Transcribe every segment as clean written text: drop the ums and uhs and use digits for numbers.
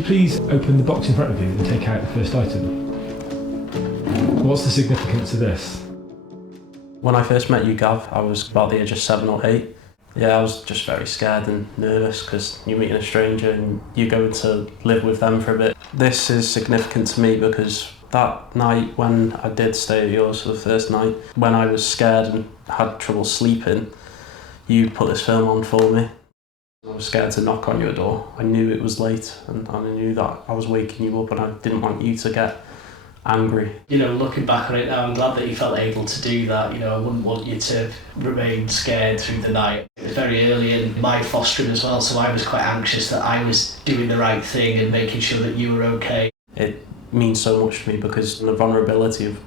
you please open the box in front of you and take out the first item? What's the significance of this? When I first met you, Gav, I was about the age of 7 or 8. Yeah, I was just very scared and nervous because you're meeting a stranger and you're going to live with them for a bit. This is significant to me because that night when I did stay at yours for the first night, when I was scared and had trouble sleeping, you put this film on for me. I was scared to knock on your door. I knew it was late and I knew that I was waking you up and I didn't want you to get angry. You know, looking back on it now, I'm glad that you felt able to do that. You know, I wouldn't want you to remain scared through the night. It was very early in my fostering as well, so I was quite anxious that I was doing the right thing and making sure that you were okay. It means so much to me because the vulnerability of,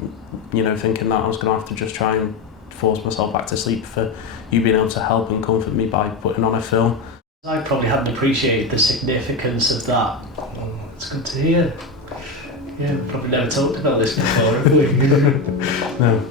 you know, thinking that I was going to have to just try and force myself back to sleep, for you being able to help and comfort me by putting on a film. I probably hadn't appreciated the significance of that. Oh, it's good to hear. Yeah, we've probably never talked about this before, have we? No.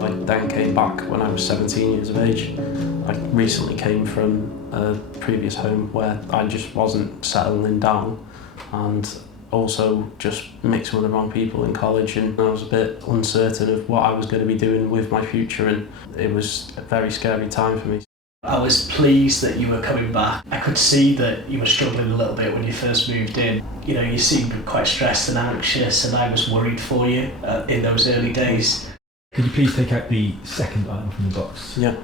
I then came back when I was 17 years of age. I recently came from a previous home where I just wasn't settling down and also just mixing with the wrong people in college, and I was a bit uncertain of what I was going to be doing with my future, and it was a very scary time for me. I was pleased that you were coming back. I could see that you were struggling a little bit when you first moved in. You know, you seemed quite stressed and anxious, and I was worried for you in those early days. Could you please take out the second item from the box? Yeah.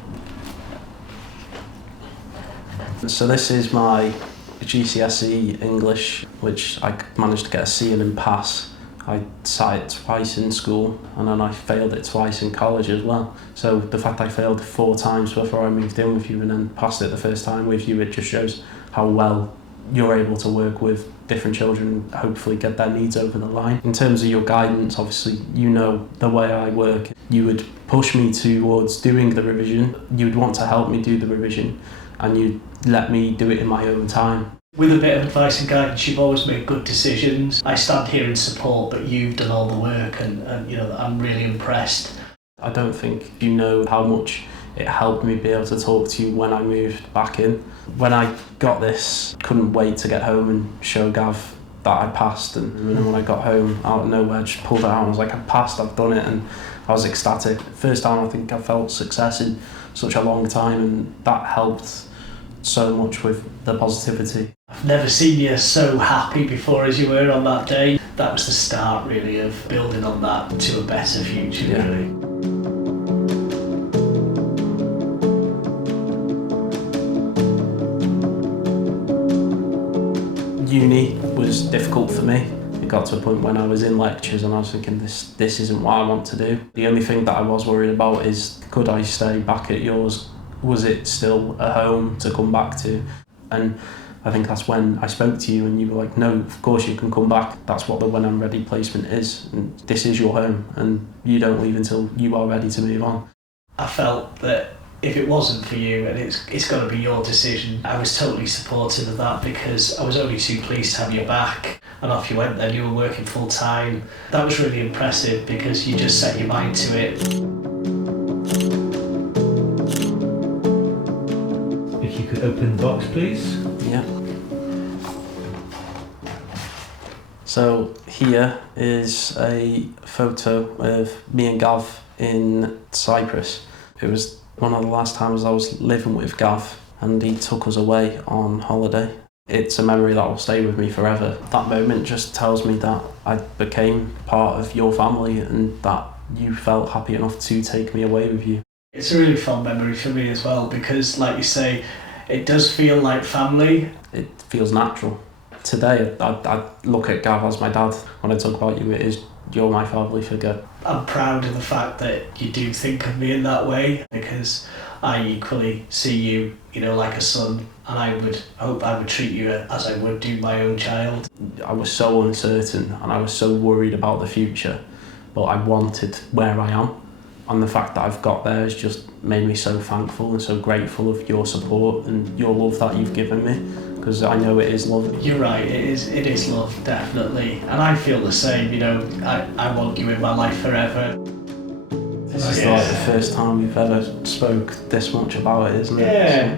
So this is my GCSE English, which I managed to get a C in and pass. I sat it twice in school and then I failed it twice in college as well. So the fact I failed 4 times before I moved in with you and then passed it the first time with you, it just shows how well you're able to work with different children and hopefully get their needs over the line. In terms of your guidance, obviously you know the way I work. You would push me towards doing the revision, you would want to help me do the revision, and you'd let me do it in my own time. With a bit of advice and guidance, you've always made good decisions. I stand here in support, but you've done all the work, and you know, I'm really impressed. I don't think you know how much it helped me be able to talk to you when I moved back in. When I got this, couldn't wait to get home and show Gav that I passed, and you know, when I got home out of nowhere, just pulled it out and I was like, I passed, I've done it, and I was ecstatic. First time I think I felt success in such a long time, and that helped so much with the positivity. I've never seen you so happy before as you were on that day. That was the start really of building on that to a better future, yeah. Really. Uni was difficult for me. It got to a point when I was in lectures and I was thinking this isn't what I want to do. The only thing that I was worried about is, could I stay back at yours? Was it still a home to come back to? And I think that's when I spoke to you and you were like, no, of course you can come back. That's what the When I'm Ready placement is. And this is your home and you don't leave until you are ready to move on. I felt that if it wasn't for you, and it's got to be your decision, I was totally supportive of that because I was only too pleased to have you back. And off you went then, you were working full time. That was really impressive because you just set your mind to it. If you could open the box, please. Yeah. So here is a photo of me and Gav in Cyprus. It was one of the last times I was living with Gav and he took us away on holiday. It's a memory that will stay with me forever. That moment just tells me that I became part of your family and that you felt happy enough to take me away with you. It's a really fun memory for me as well because, like you say, it does feel like family. It feels natural. Today, I look at Gav as my dad. When I talk about you, you're my fatherly figure. I'm proud of the fact that you do think of me in that way because I equally see you, you know, like a son, and I would hope I would treat you as I would do my own child. I was so uncertain and I was so worried about the future, but I wanted where I am. And the fact that I've got there has just made me so thankful and so grateful of your support and your love that you've given me, because I know it is love. You're right, it is love, definitely. And I feel the same, you know, I want you in my life forever. This is Yeah. like the first time we've ever spoke this much about it, isn't it? Yeah.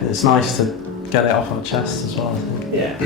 So it's nice to get it off our chest as well, I think. Yeah.